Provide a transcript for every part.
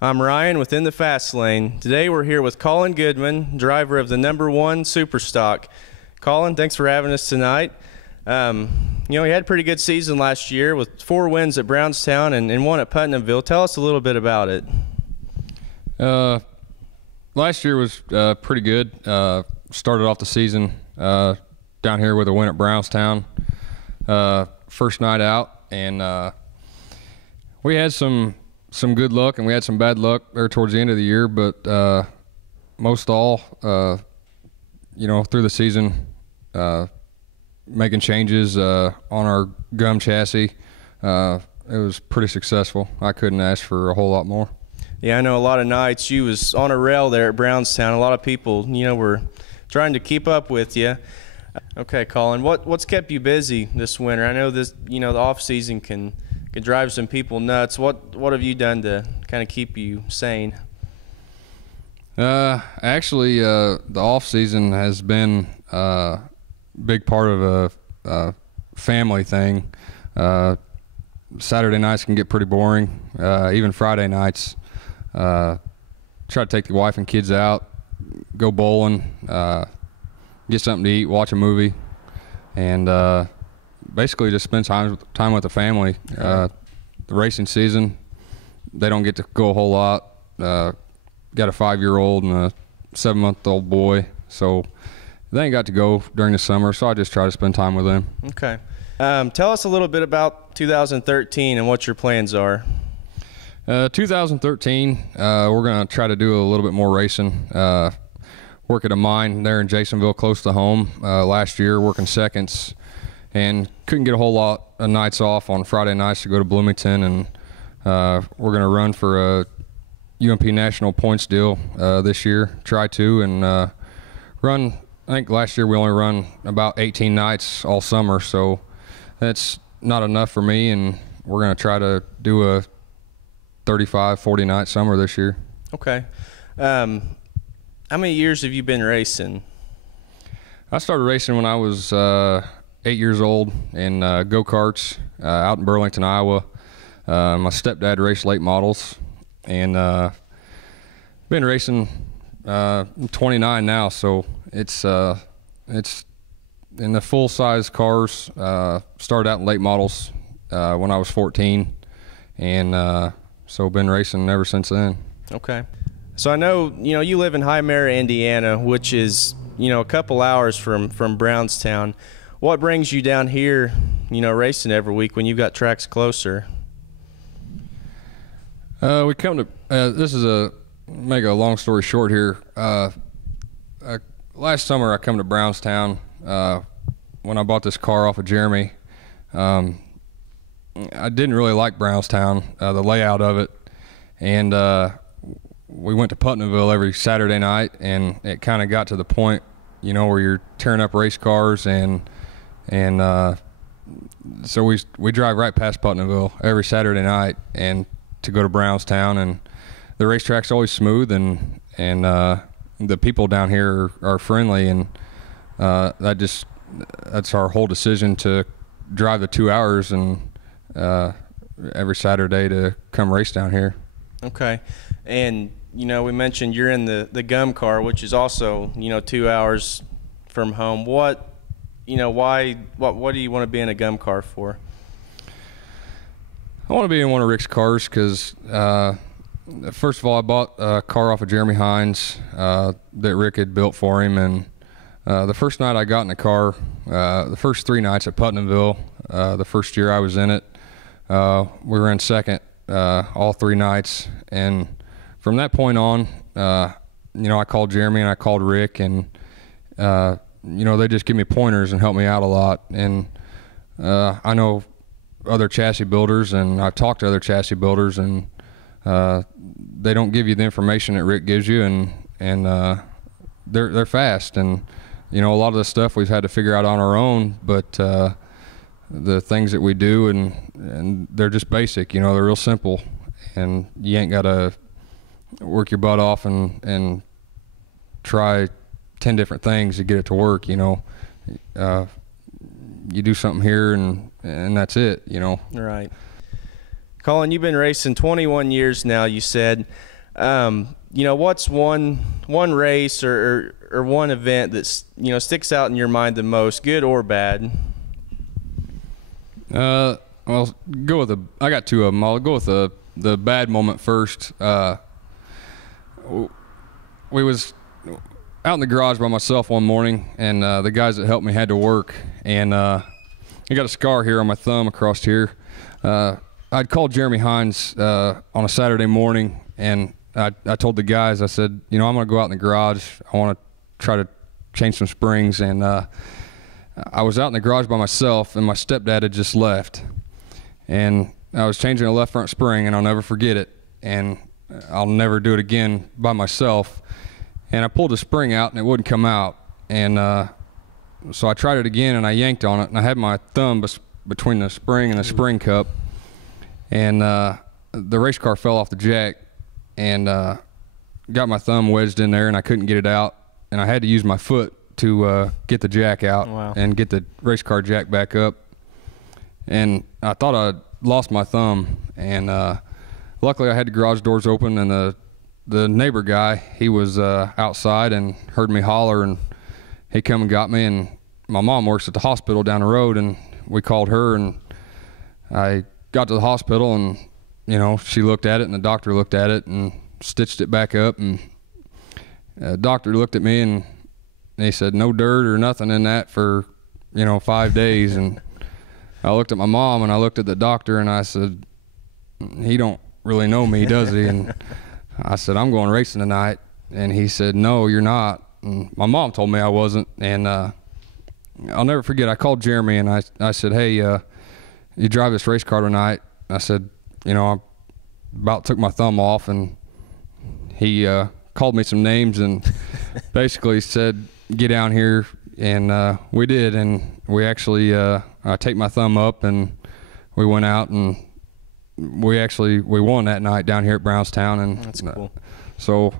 I'm Ryan within the Fast Lane. Today we're here with Cullen Goodman, driver of the #1 Superstock. Cullen, thanks for having us tonight. He had a pretty good season last year with 4 wins at Brownstown and 1 at Putnamville. Tell us a little bit about it. Last year was pretty good. Started off the season down here with a win at Brownstown. First night out, and we had some good luck and we had some bad luck there towards the end of the year, but most all, through the season, making changes on our gum chassis, it was pretty successful. I couldn't ask for a whole lot more. Yeah, I know a lot of nights you was on a rail there at Brownstown. A lot of people, were trying to keep up with you. Okay, Cullen, what's kept you busy this winter? I know this, the off season can drive some people nuts. What have you done to kind of keep you sane? Actually, the off season has been a big part of a family thing. Saturday nights can get pretty boring. Even Friday nights. Try to take the wife and kids out, go bowling, get something to eat, watch a movie, and basically just spend time with the family. The racing season, they don't get to go a whole lot. Got a 5-year-old and a 7-month-old boy, so they ain't got to go during the summer, so I just try to spend time with them. Okay. Tell us a little bit about 2013 and what your plans are. 2013, we're going to try to do a little bit more racing. Work at a mine there in Jasonville, close to home. Last year, working seconds, and couldn't get a whole lot of nights off on Friday nights to go to Bloomington, and we're going to run for a UMP national points deal this year. Try to, and run. I think last year we only run about 18 nights all summer, so that's not enough for me, and we're going to try to do a 35, 40 night summer this year. Okay. How many years have you been racing? I started racing when I was 8 years old in go-karts out in Burlington, Iowa. My stepdad raced late models, and been racing 29 now, so it's in the full-size cars. Started out in late models when I was 14, and so been racing ever since then. Okay. So I know, you live in High Mara, Indiana, which is, a couple hours from Brownstown. What brings you down here, racing every week when you've got tracks closer? We come to, make a long story short here. Last summer I come to Brownstown when I bought this car off of Jeremy. I didn't really like Brownstown, the layout of it, and we went to Putnamville every Saturday night, and it kind of got to the point, where you're tearing up race cars, and so we drive right past Putnamville every Saturday night, and to go to Brownstown, and the racetrack's always smooth, and the people down here are friendly, and that's our whole decision to drive the 2 hours and every Saturday to come race down here. Okay. And we mentioned you're in the gum car, which is also 2 hours from home. What do you want to be in a gum car for? I want to be in one of Rick's cars because first of all, I bought a car off of Jeremy Hines that Rick had built for him, and the first night I got in the car, the first 3 nights at Putnamville, the first year I was in it, we were in second all 3 nights, and from that point on, I called Jeremy and I called Rick, and they just give me pointers and help me out a lot. And I know other chassis builders, and I've talked to other chassis builders, and they don't give you the information that Rick gives you, and they're fast, and a lot of the stuff we've had to figure out on our own, but the things that we do, and they're just basic, they're real simple, and you ain't got to work your butt off and try 10 different things to get it to work. You do something here and that's it. Right. Cullen, you've been racing 21 years now, you said. What's one race or one event that's, sticks out in your mind the most, good or bad? Well, I got two of them. I'll go with the bad moment first. We was out in the garage by myself one morning, and the guys that helped me had to work, and I got a scar here on my thumb across here. I'd called Jeremy Hines on a Saturday morning, and I told the guys, I said, I'm going to go out in the garage. I want to try to change some springs, and I was out in the garage by myself, and my stepdad had just left, and I was changing a left front spring, and I'll never forget it, and I'll never do it again by myself. And I pulled the spring out, and it wouldn't come out, and so I tried it again, and I yanked on it, and I had my thumb between the spring and the spring cup, and the race car fell off the jack, and got my thumb wedged in there, and I couldn't get it out, and I had to use my foot to get the jack out. Wow. And get the race car jack back up. And I thought I'd lost my thumb, and luckily I had the garage doors open, and the neighbor guy, he was outside and heard me holler, and he come and got me. And my mom works at the hospital down the road, and we called her, and I got to the hospital, and she looked at it, and the doctor looked at it and stitched it back up, and the doctor looked at me, and he said no dirt or nothing in that for 5 days. And I looked at my mom, and I looked at the doctor, and I said, he don't really know me, does he? And I said, I'm going racing tonight. And he said, no, you're not. And my mom told me I wasn't. And I'll never forget, I called Jeremy, and I said, hey, you drive this race car tonight? I said, I about took my thumb off, and he called me some names and basically said, get down here. And we did, and we actually I taped my thumb up, and we went out, and we won that night down here at Brownstown. And that's cool. So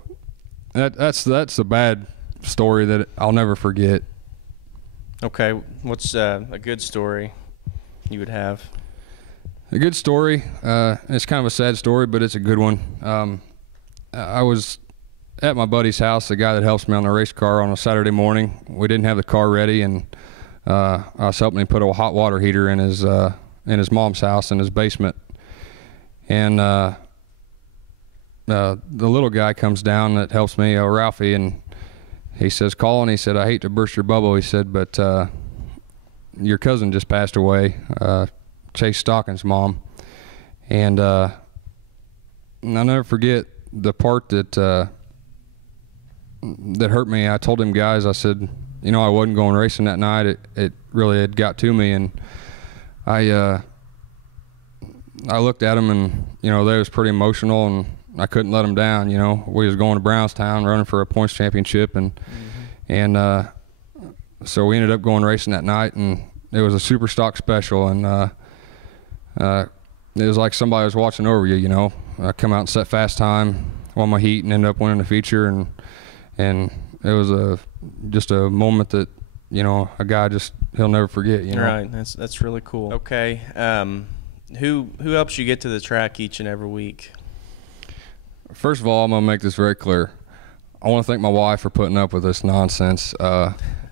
that's a bad story that I'll never forget. Okay, what's a good story you would have? A good story, it's kind of a sad story, but it's a good one. I was at my buddy's house, the guy that helps me on the race car, on a Saturday morning. We didn't have the car ready, and I was helping him put a hot water heater in his mom's house in his basement. And the little guy comes down that helps me, Ralphie, and he says, Colin, he said, I hate to burst your bubble, he said, but your cousin just passed away, Chase Stockton's mom. And I'll never forget the part that hurt me. I told him guys, I said, I wasn't going racing that night. It really had got to me, and I looked at him, and they was pretty emotional, and I couldn't let them down. We was going to Brownstown, running for a points championship, and so we ended up going racing that night, and it was a super stock special, and it was like somebody was watching over you. I come out and set fast time, won my heat, and ended up winning the feature, and it was just a moment that a guy he'll never forget. Right, that's really cool. Okay, who helps you get to the track each and every week? First of all, I'm gonna make this very clear. I want to thank my wife for putting up with this nonsense.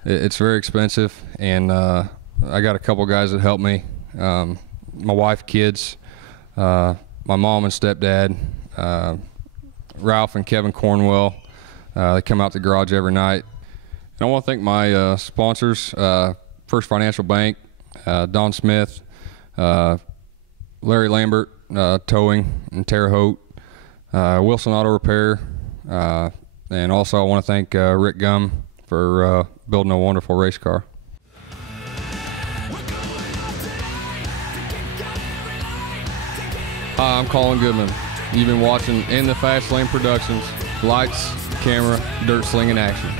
It's very expensive, and I got a couple guys that help me. My wife, kids, my mom and stepdad, Ralph and Kevin Cornwell. They come out to the garage every night. And I want to thank my sponsors, First Financial Bank, Don Smith, Larry Lambert, Towing and Terre Haute, Wilson Auto Repair, and also I want to thank Rick Gum for building a wonderful race car. Hi, I'm Cullen Goodman. You've been watching In the Fast Lane Productions, lights, camera, dirt slinging action.